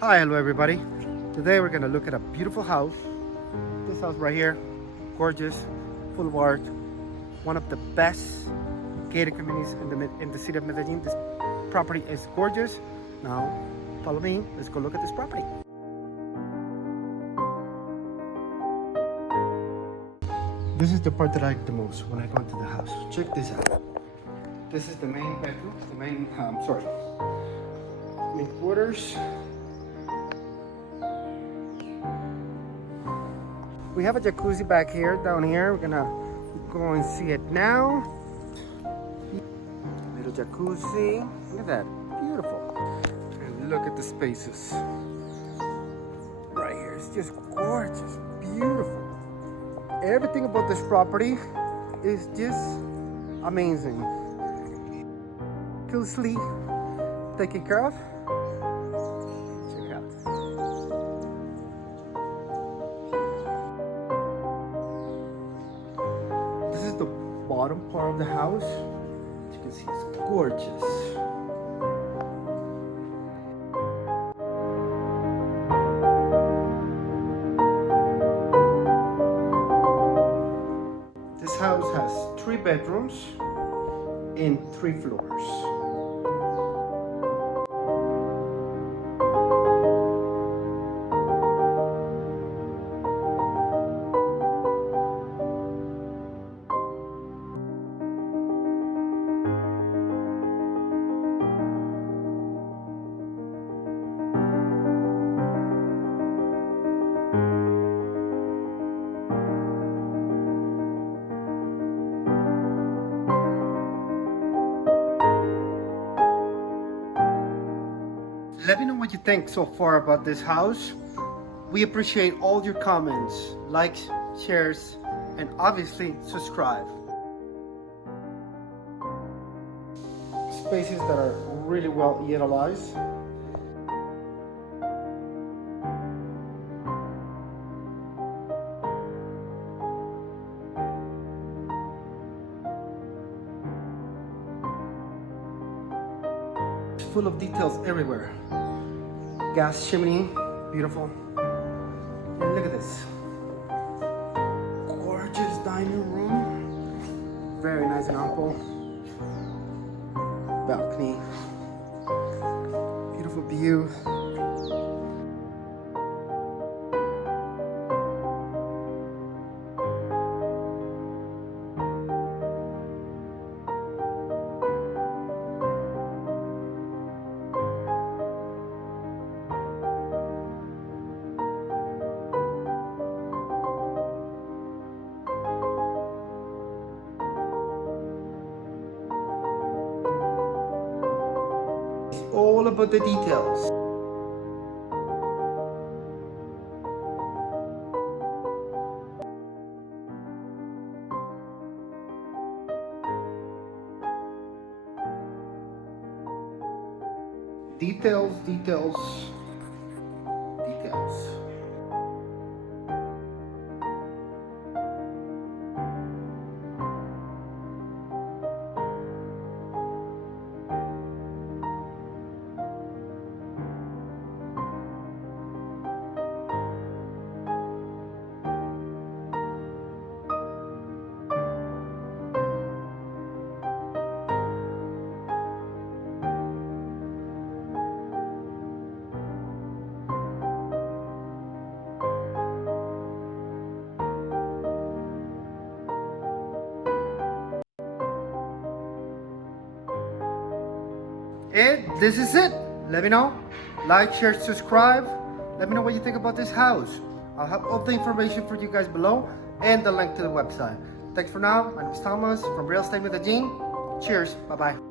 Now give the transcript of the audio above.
Hi, hello everybody. Today we're gonna look at a beautiful house. This house right here, gorgeous, full of art. One of the best gated communities in the city of Medellin. This property is gorgeous. Now, follow me. Let's go look at this property. This is the part that I like the most when I go into the house. Check this out. This is the main bedroom. Main quarters. We have a jacuzzi back here, down here. We're gonna go and see it now. Little jacuzzi. Look at that, beautiful. And look at the spaces. Right here, it's just gorgeous, beautiful. Everything about this property is just amazing. Closely taken care of. Check it out. This is the bottom part of the house. As you can see, it's gorgeous. This house has 3 bedrooms and 3 floors. Let me know what you think so far about this house. We appreciate all your comments, likes, shares, and obviously subscribe. Spaces that are really well utilized. Full of details everywhere. Gas chimney, beautiful. And look at this. Gorgeous dining room. Very nice and ample. Balcony. Beautiful view. All about the details. Details, details, details. And this is it. Let me know. Like, share, subscribe. Let me know what you think about this house. I'll have all the information for you guys below and the link to the website. Thanks for now. My name is Thomas from Real Estate Medellin. Cheers. Bye-bye.